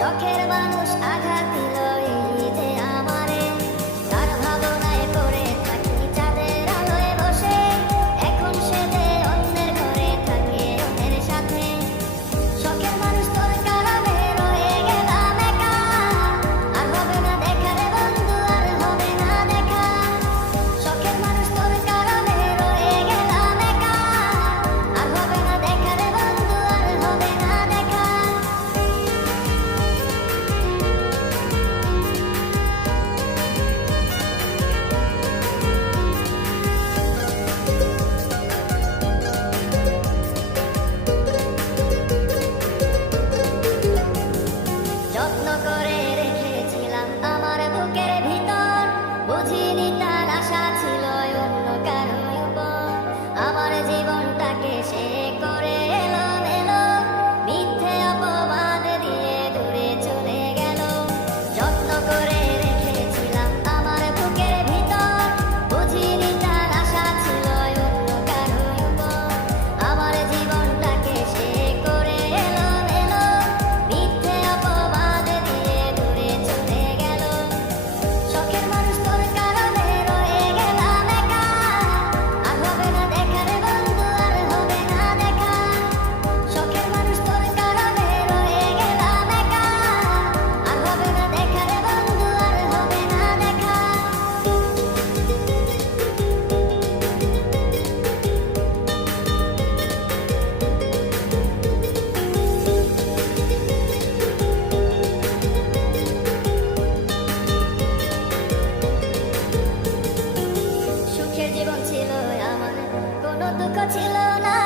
শখের মানুষ আঘাত দিল এই যে আমারে, তার ভাবনায় পড়ে থাকি চাঁদের আলোয় বসে, এখন সে যে অন্যের ঘরে থাকে অন্যের সাথে। শখের মানুষ তোর কারণে রয়ে গেলাম একা, আর হবে না দেখা রে বন্ধু, আর হবে না দেখা। শখের মানুষ তোর কারণে রয়ে গেলাম একা, আর হবে না দেখা রে বন্ধু, আর হবে না দেখা। যত্ন করে রেখেছিলাম আমার বুকের ভিতর, বুঝিনি তার আশা ছিল অন্য কারো উপর। আমার জীবনটাকে সে করে এলোমেলো, মিথ্যে অপবাদ দিয়ে দূরে চলে গেল। যত্ন করে রেখেছিলাম আমার বুকের ভিতর, বুঝিনি তার আশা ছিল অন্য কারো উপর। আমার জীবনটাকে সে করে এলোমেলো, মিথ্যে অপবাদ দিয়ে দূরে চলে গেল। শখের মানুষ তোর কারণে রয়ে গেলাম একা, আর হবে না দেখা রে বন্ধু, আর হবে না দেখা। শখের মানুষ তোর কারণে রয়ে গেলাম একা, আর হবে না দেখা রে বন্ধু, আর হবে না দেখা। সুখের জীবন ছিল আমার, কোনো দুঃখ ছিল না,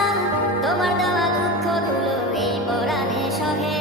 তোমার দেওয়া দুঃখগুলো এই পরাণে সহে।